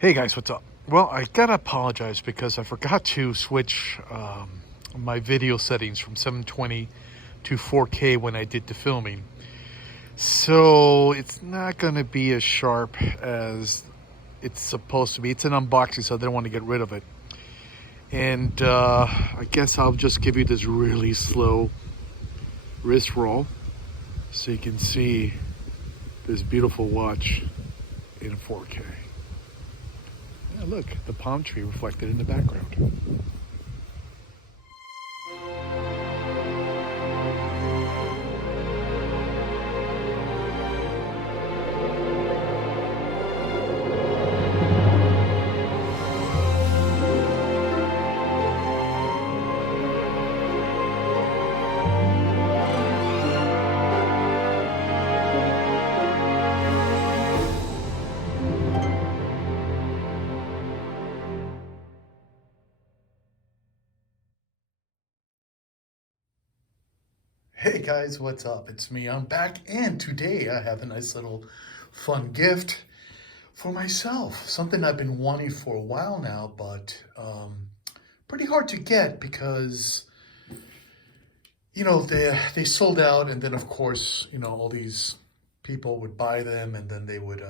Hey guys, what's up? Well, I gotta apologize because I forgot to switch my video settings from 720 to 4K when I did the filming. So it's not gonna be as sharp as it's supposed to be. It's an unboxing, so I didn't want to get rid of it. And I guess I'll just give you this really slow wrist roll so you can see this beautiful watch in 4K. Yeah, look, the palm tree reflected in the background. Hey guys, what's up? It's me. I'm back, and today I have a nice little fun gift for myself. Something I've been wanting for a while now, but pretty hard to get because they sold out, and then of course all these people would buy them, and then they would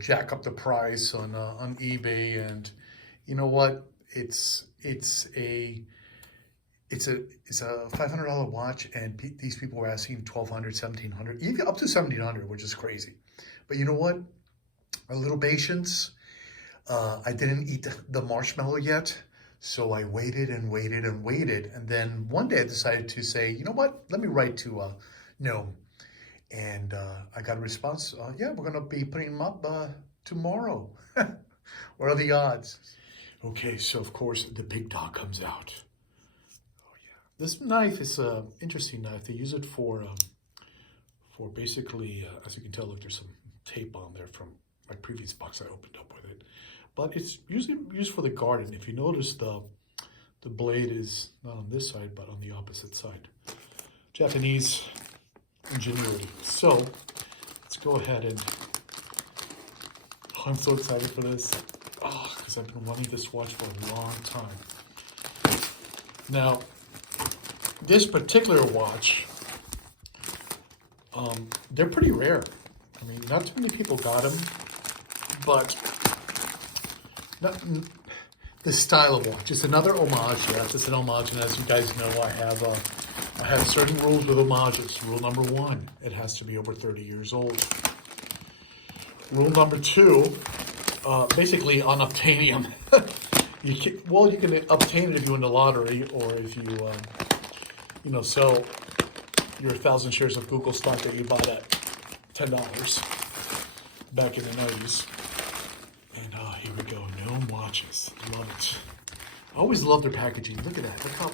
jack up the price on eBay, and you know what? It's a $500 watch, and these people were asking $1,200, $1,700, even up to $1,700, which is crazy. But you know what? A little patience. I didn't eat the marshmallow yet, so I waited and waited and waited, and then one day I decided to say, you know what? Let me write to Gnome, and I got a response. Yeah, we're gonna be putting them up tomorrow. What are the odds? Okay, so of course the big dog comes out. This knife is an interesting knife. They use it for basically, as you can tell, look, there's some tape on there from my previous box I opened up with it. But it's usually used for the garden. If you notice, the blade is not on this side, but on the opposite side. Japanese ingenuity. So let's go ahead and, I'm so excited for this. Oh, because I've been wanting this watch for a long time. Now, this particular watch, they're pretty rare. I mean, not too many people got them, but not this style of watch. It's another homage. Yes, it's an homage, and as you guys know, I have certain rules with homages. Rule number 1: it has to be over 30 years old. Rule number 2: basically unobtanium. You can obtain it if you win the lottery, or if you sell your 1,000 shares of Google stock that you bought at $10 back in the 90s. And here we go, Gnome watches. Love it. I always love their packaging. Look at that. Look how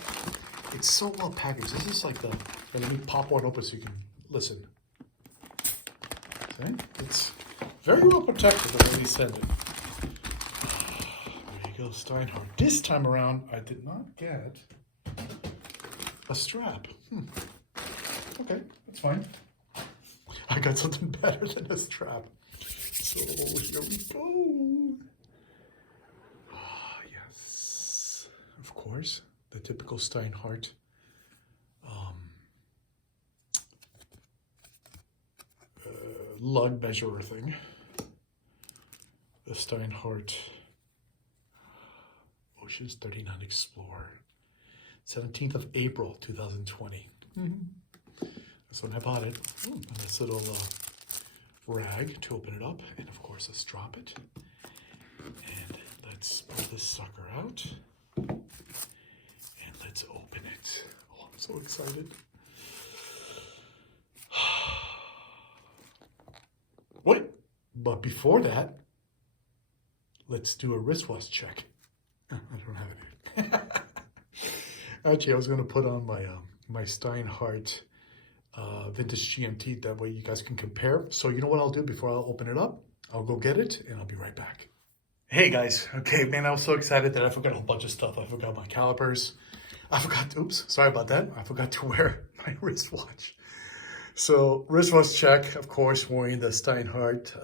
it's so well packaged. This is like let me pop one open so you can listen. See? It's very well protected the way they send it. There you go, Steinhart. This time around, I did not get a strap. Okay, that's fine. I got something better than a strap. So here we go. Ah, yes. Of course, the typical Steinhart lug measurer thing. The Steinhart Oceans 39 Explorer. 17th of April, 2020. That's when I bought it. A nice little rag to open it up. And of course, let's drop it. And let's pull this sucker out. And let's open it. Oh, I'm so excited. Wait, but before that, let's do a wristwatch check. I don't have it. Actually, I was going to put on my Steinhart Vintage GMT. That way you guys can compare. So you know what I'll do before I'll open it up? I'll go get it, and I'll be right back. Hey guys. Okay, man, I was so excited that I forgot a whole bunch of stuff. I forgot my calipers. Oops, sorry about that. I forgot to wear my wristwatch. So wristwatch check, of course, wearing the Steinhart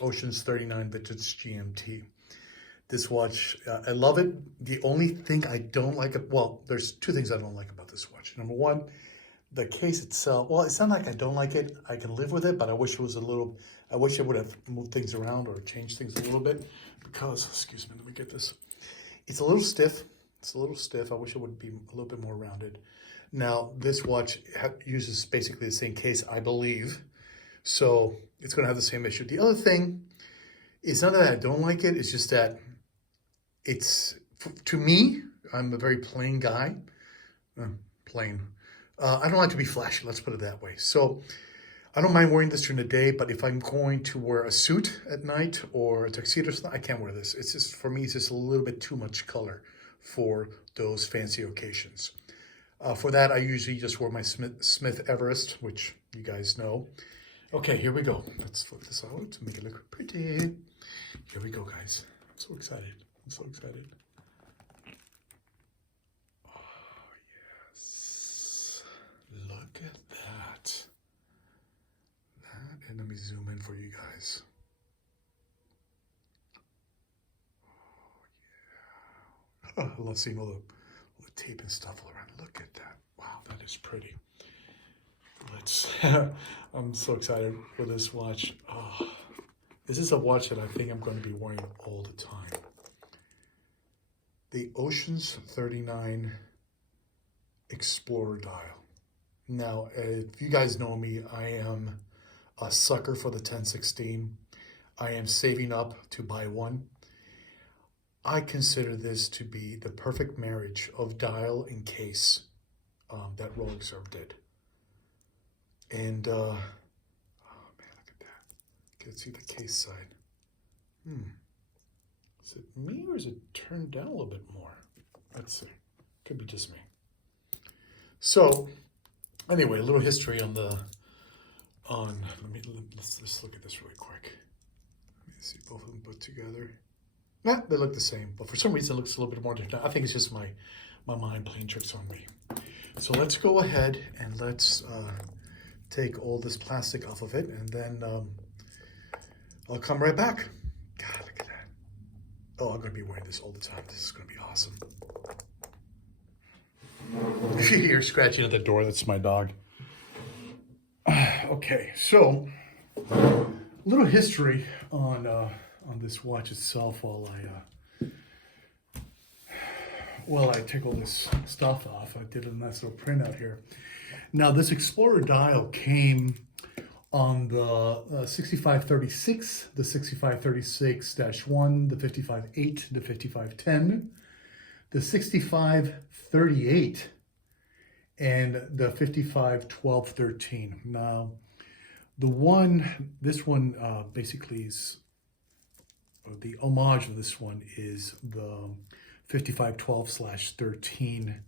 Oceans 39 Vintage GMT. This watch, I love it. The only thing I don't like, well, there's two things I don't like about this watch. Number one, the case itself. Well, it's not like I don't like it. I can live with it, but I wish it was a little, I wish I would have moved things around or changed things a little bit because, excuse me, let me get this. It's a little stiff. It's a little stiff. I wish it would be a little bit more rounded. Now, this watch uses basically the same case, I believe. So it's going to have the same issue. The other thing is not that I don't like it. It's just that it's, to me, I'm a very plain guy. Plain. I don't like to be flashy, let's put it that way. So I don't mind wearing this during the day, but if I'm going to wear a suit at night or a tuxedo, I can't wear this. It's just, for me, it's just a little bit too much color for those fancy occasions. For that, I usually just wear my Smith Everest, which you guys know. Okay, here we go. Let's flip this out to make it look pretty. Here we go, guys. I'm so excited. I'm so excited. Oh, yes. Look at that. And let me zoom in for you guys. Oh, yeah. I love seeing all the tape and stuff all around. Look at that. Wow, that is pretty. Let's, I'm so excited for this watch. Oh, this is a watch that I think I'm going to be wearing all the time. The Oceans 39 Explorer dial. Now, if you guys know me, I am a sucker for the 1016. I am saving up to buy one. I consider this to be the perfect marriage of dial and case that Rolex did. And, oh man, look at that. You can see the case side. Is it me or is it turned down a little bit more? Let's see. Could be just me. So, anyway, a little history on the, let's look at this really quick. Let me see both of them put together. Nah, they look the same, but for some reason it looks a little bit more different. I think it's just my mind playing tricks on me. So let's go ahead and let's take all this plastic off of it, and then I'll come right back. God, look at that. Oh, I'm going to be wearing this all the time. This is going to be awesome. If you hear scratching at the door, that's my dog. Okay, so a little history on this watch itself while I take all this stuff off. I did a nice little printout here. Now, this Explorer dial came on the 6536, the 6536-1, the 55.8, the 5510, the 6538, and the 551213. Now, this one basically is, the homage of this one is the 5512/13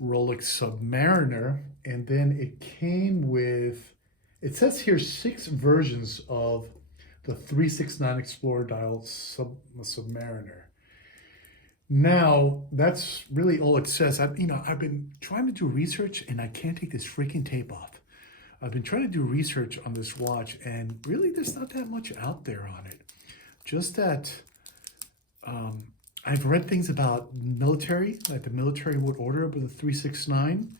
Rolex Submariner, and then it came with, it says here 6 versions of the 369 Explorer dial Submariner. Now, that's really all it says. I've been trying to do research and I can't take this freaking tape off. I've been trying to do research on this watch, and really there's not that much out there on it. Just that I've read things about military, like the military would order with a 369.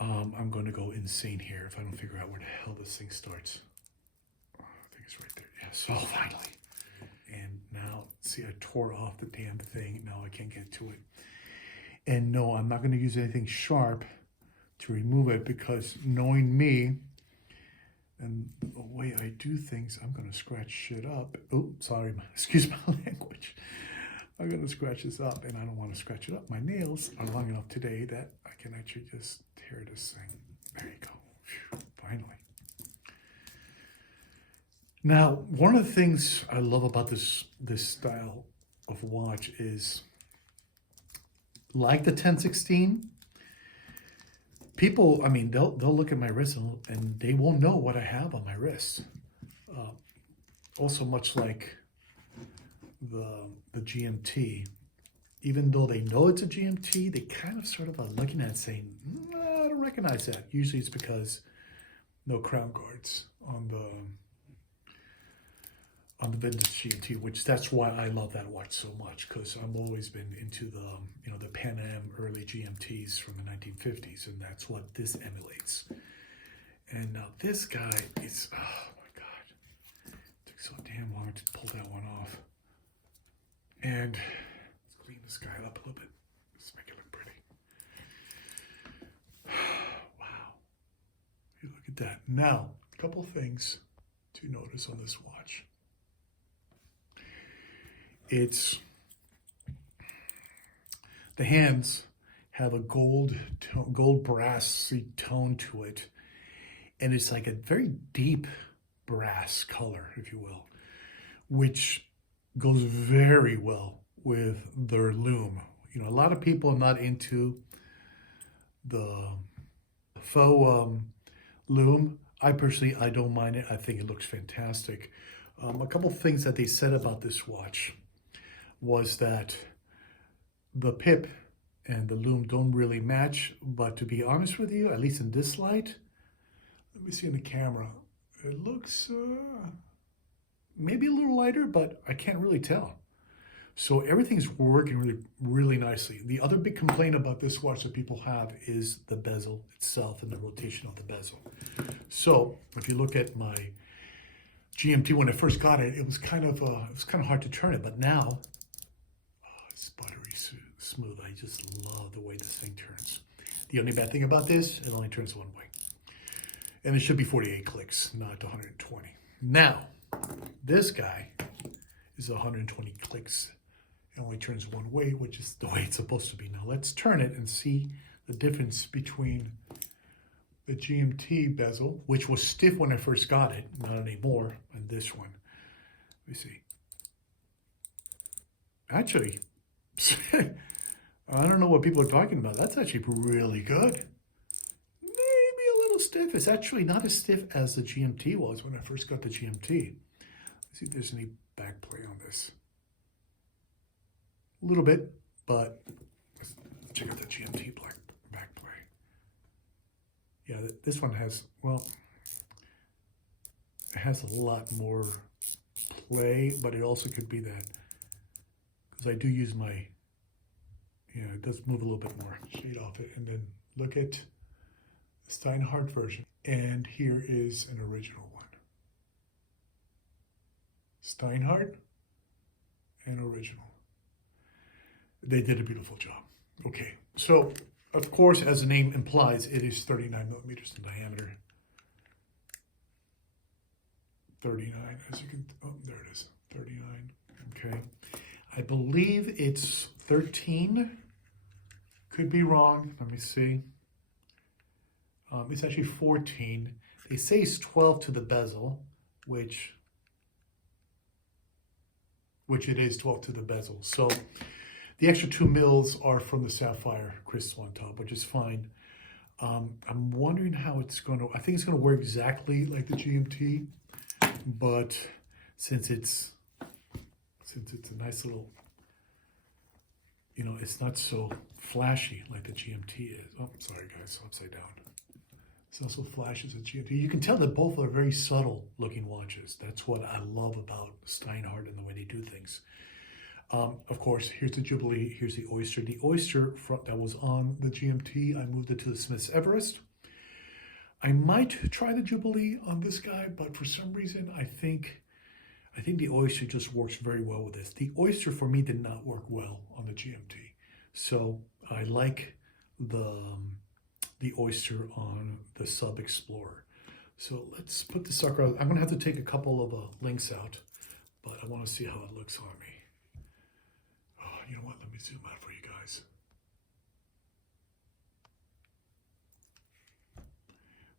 I'm going to go insane here if I don't figure out where the hell this thing starts. Oh, I think it's right there. Yes. Oh, finally. And now, see, I tore off the damn thing. Now I can't get to it. And no, I'm not going to use anything sharp to remove it, because knowing me and the way I do things, I'm going to scratch shit up. Oh, sorry, excuse my language. I'm going to scratch this up, and I don't want to scratch it up. My nails are long enough today that I can actually just tear this thing. There you go. Whew, finally. Now, one of the things I love about this style of watch is, like the 1016, people, I mean, they'll look at my wrist and they won't know what I have on my wrist. Also, much like the GMT, even though they know it's a GMT, they kind of sort of are looking at it saying, I don't recognize that. Usually it's because no crown guards on the Vintage GMT, which that's why I love that watch so much, because I've always been into the Pan Am early GMTs from the 1950s, and that's what this emulates. And now this guy is, oh my God, it took so damn long to pull that one off. And let's clean this guy up a little bit. Let's make it look pretty. Wow. Hey, look at that. Now, a couple things to notice on this watch. The hands have a gold brassy tone to it, and it's like a very deep brass color, if you will, which goes very well with their loom. You know, a lot of people are not into the faux loom. I personally, I don't mind it. I think it looks fantastic. A couple things that they said about this watch was that the pip and the loom don't really match, but to be honest with you, at least in this light, let me see in the camera, it looks maybe a little lighter, but I can't really tell. So everything's working really, really nicely. The other big complaint about this watch that people have is the bezel itself and the rotation of the bezel. So if you look at my GMT when I first got it, it was kind of hard to turn it, but now it's buttery smooth. I just love the way this thing turns. The only bad thing about this, it only turns one way. And it should be 48 clicks, not 120. Now, this guy is 120 clicks. It only turns one way, which is the way it's supposed to be. Now let's turn it and see the difference between the GMT bezel, which was stiff when I first got it, not anymore, and this one. Let me see. Actually, I don't know what people are talking about. That's actually really good. Maybe a little stiff. It's actually not as stiff as the GMT was when I first got the GMT. Let's see if there's any back play on this. A little bit, but let's check out the GMT back play. Yeah, this one has, well, it has a lot more play, but it also could be that, because I do use my, yeah, it does move a little bit more shade off it. And then look at the Steinhart version. And here is an original one. Steinhart and original. They did a beautiful job. Okay, so of course, as the name implies, it is 39 millimeters in diameter. 39, as you can, oh, there it is, 39, okay. I believe it's 13, could be wrong, let me see. It's actually 14. They say it's 12 to the bezel, which it is 12 to the bezel. So the extra 2 mils are from the sapphire crystal on top, which is fine. I'm wondering how it's going to, I think it's going to work exactly like the GMT, but since it's a nice little, you know, it's not so flashy like the GMT is. Oh, sorry guys, upside down. It's not so flashy as the GMT. You can tell that both are very subtle looking watches. That's what I love about Steinhart and the way they do things. Of course, here's the Jubilee, here's the Oyster. The Oyster that was on the GMT, I moved it to the Smith's Everest. I might try the Jubilee on this guy, but for some reason, I think the Oyster just works very well with this. The Oyster for me did not work well on the GMT. So I like the Oyster on the Sub Explorer. So let's put the sucker out. I'm gonna have to take a couple of links out, but I wanna see how it looks on me. Oh, you know what, let me zoom out for you guys.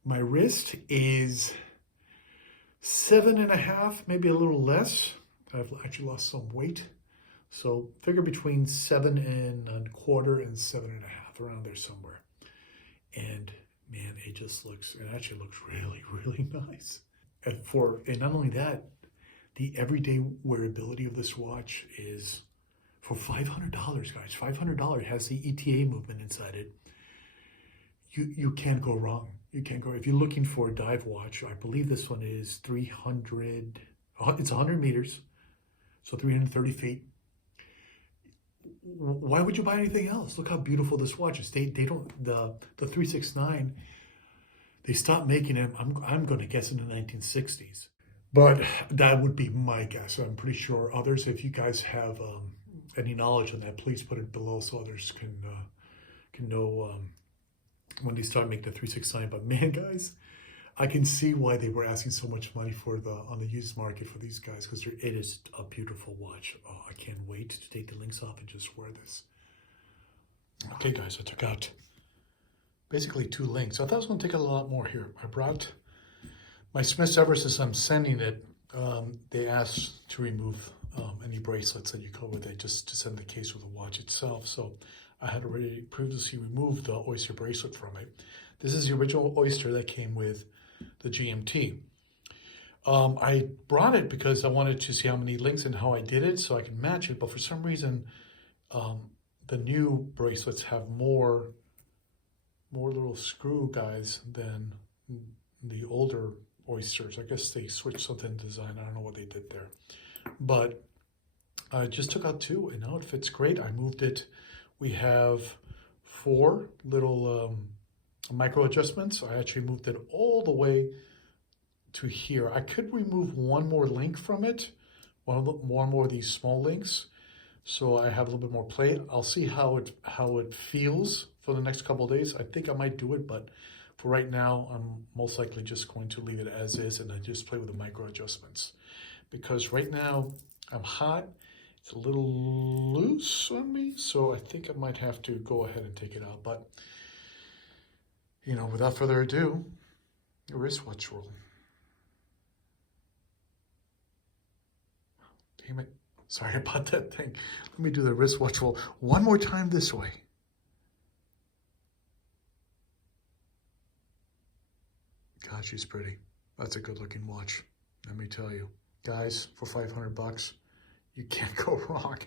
My wrist is 7.5, maybe a little less. I've actually lost some weight. So figure between 7.25 and 7.5, around there somewhere. And man, it actually looks really, really nice. And not only that, the everyday wearability of this watch is for $500, guys. $500 has the ETA movement inside it. You can't go wrong. You can't go. If you're looking for a dive watch, I believe this one is 300, it's 100 meters, so 330 feet. Why would you buy anything else? Look how beautiful this watch is. They don't, the 369, they stopped making them, I'm going to guess in the 1960s. But that would be my guess. I'm pretty sure others, if you guys have any knowledge on that, please put it below so others can know when they start making the 369. But man, guys, I can see why they were asking so much money for on the used market for these guys, because it is a beautiful watch. Oh, I can't wait to take the links off and just wear this. Okay, guys, I took out basically 2 links. I thought I was going to take out a lot more here. I brought my Smiths ever since I'm sending it. They asked to remove any bracelets that you go with it, just to send the case with the watch itself. So I had already previously removed the Oyster bracelet from it. This is the original Oyster that came with the GMT. I brought it because I wanted to see how many links and how I did it so I can match it. But for some reason, the new bracelets have more little screw guys than the older Oysters. I guess they switched something in design. I don't know what they did there. But I just took out 2 and now it fits great. I moved it. We have 4 little micro adjustments. I actually moved it all the way to here. I could remove 1 more link from it, one more of these small links, so I have a little bit more play. I'll see how it feels for the next couple of days. I think I might do it, but for right now, I'm most likely just going to leave it as is and I just play with the micro adjustments. Because right now, I'm hot. It's a little loose on me, so I think I might have to go ahead and take it out. But, you know, without further ado, a wristwatch roll. Damn it. Sorry about that thing. Let me do the wristwatch roll one more time this way. God, she's pretty. That's a good looking watch, let me tell you. Guys, for 500 bucks, you can't go wrong.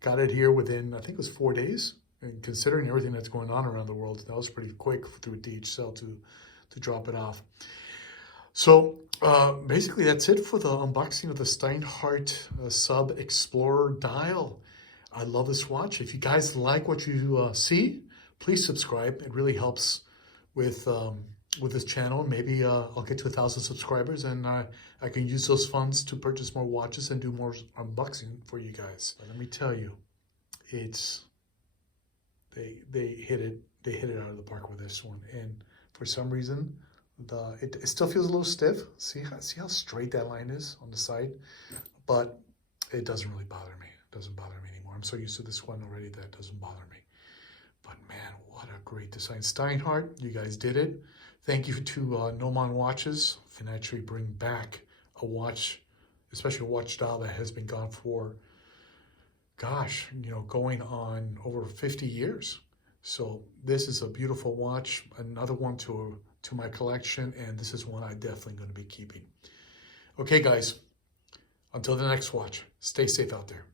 Got it here within, I think it was 4 days. And considering everything that's going on around the world, that was pretty quick through DHL to drop it off. So basically that's it for the unboxing of the Steinhart Sub Explorer dial. I love this watch. If you guys like what you see, please subscribe. It really helps with this channel. Maybe I'll get to 1,000 subscribers and I can use those funds to purchase more watches and do more unboxing for you guys. But let me tell you, it's they hit it out of the park with this one. And for some reason, it still feels a little stiff. See how straight that line is on the side, but it doesn't really bother me. It doesn't bother me anymore. I'm so used to this one already that it doesn't bother me. But man, what a great design. Steinhart, you guys did it. Thank you to Gnomon Watches. Can actually bring back a watch, especially a watch style that has been gone for, gosh, you know, going on over 50 years. So this is a beautiful watch, another one to my collection, and this is one I'm definitely going to be keeping. Okay, guys, until the next watch, stay safe out there.